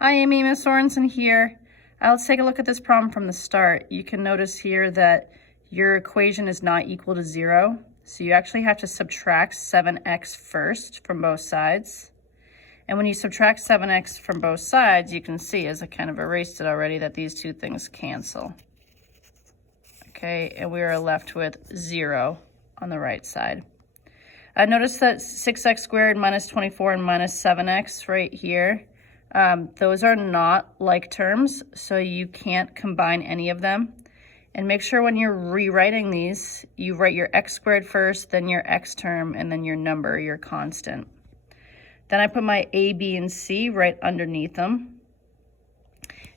Hi Amy, Ms. Sorensen here. Let's take a look at this problem from the start. You can notice here that your equation is not equal to 0. So you actually have to subtract 7x first from both sides. And when you subtract 7x from both sides, you can see, as I kind of erased it already, that these two things cancel. Okay, and we are left with 0 on the right side. Notice that 6x squared minus 24 and minus 7x right here. Those are not like terms, so you can't combine any of them. And make sure when you're rewriting these, you write your x squared first, then your x term, and then your number, your constant. Then I put my a, b, and c right underneath them.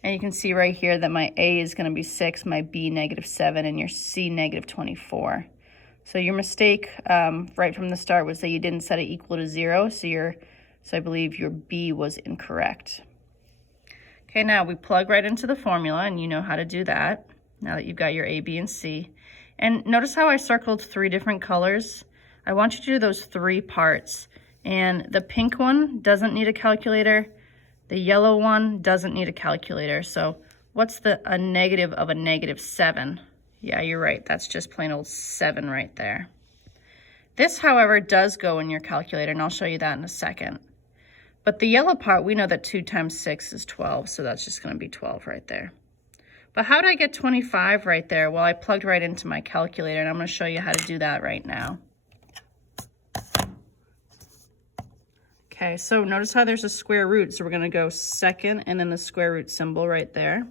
And you can see right here that my a is going to be 6, my b -7, and your c -24. So your mistake right from the start was that you didn't set it equal to 0, so I believe your B was incorrect. Okay, now we plug right into the formula, and you know how to do that now that you've got your A, B, and C. And notice how I circled 3 different colors? I want you to do those 3 parts. And the pink one doesn't need a calculator. The yellow one doesn't need a calculator. So what's a negative of a -7? Yeah, you're right. That's just plain old 7 right there. This, however, does go in your calculator, and I'll show you that in a second. But the yellow part, we know that 2 times 6 is 12, so that's just going to be 12 right there. But how did I get 25 right there? Well, I plugged right into my calculator, and I'm going to show you how to do that right now. Okay, so notice how there's a square root, so we're going to go second and then the square root symbol right there.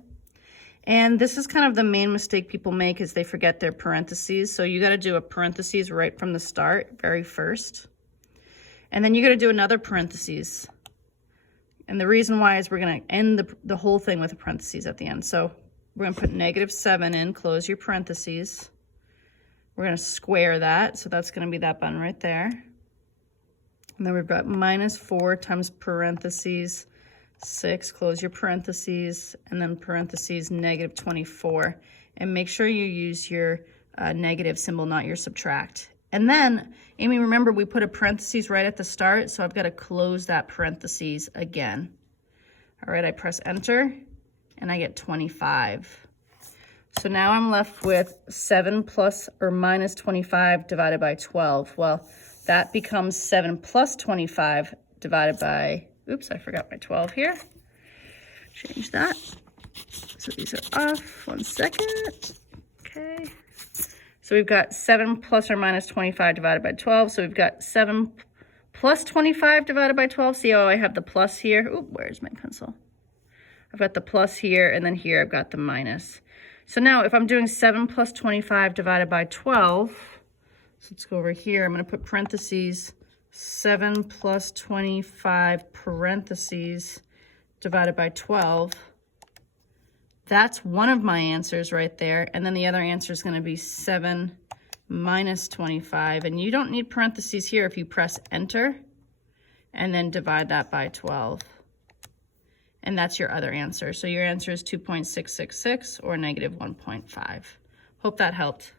And this is kind of the main mistake people make, is they forget their parentheses. So you got to do a parentheses right from the start, very first. And then you got to do another parentheses. And the reason why is we're going to end the whole thing with a parentheses at the end. So we're going to put -7 in, close your parentheses. We're going to square that, so that's going to be that button right there. And then we've got -4 times parentheses 6, close your parentheses, and then parentheses -24. And make sure you use your negative symbol, not your subtract. And then, Amy, remember we put a parentheses right at the start, so I've got to close that parentheses again. All right, I press enter, and I get 25. So now I'm left with 7 plus or minus 25 divided by 12. Well, that becomes 7 plus 25 divided by, oops, I forgot my 12 here. Change that. So these are off, 1 second. Okay. So we've got 7 plus or minus 25 divided by 12. So we've got 7 plus 25 divided by 12. See how I have the plus here? Ooh, where's my pencil? I've got the plus here, and then here I've got the minus. So now if I'm doing 7 plus 25 divided by 12, so let's go over here. I'm going to put parentheses 7 plus 25 parentheses divided by 12. That's one of my answers right there. And then the other answer is going to be 7 minus 25. And you don't need parentheses here if you press enter and then divide that by 12. And that's your other answer. So your answer is 2.666 or -1.5. Hope that helped.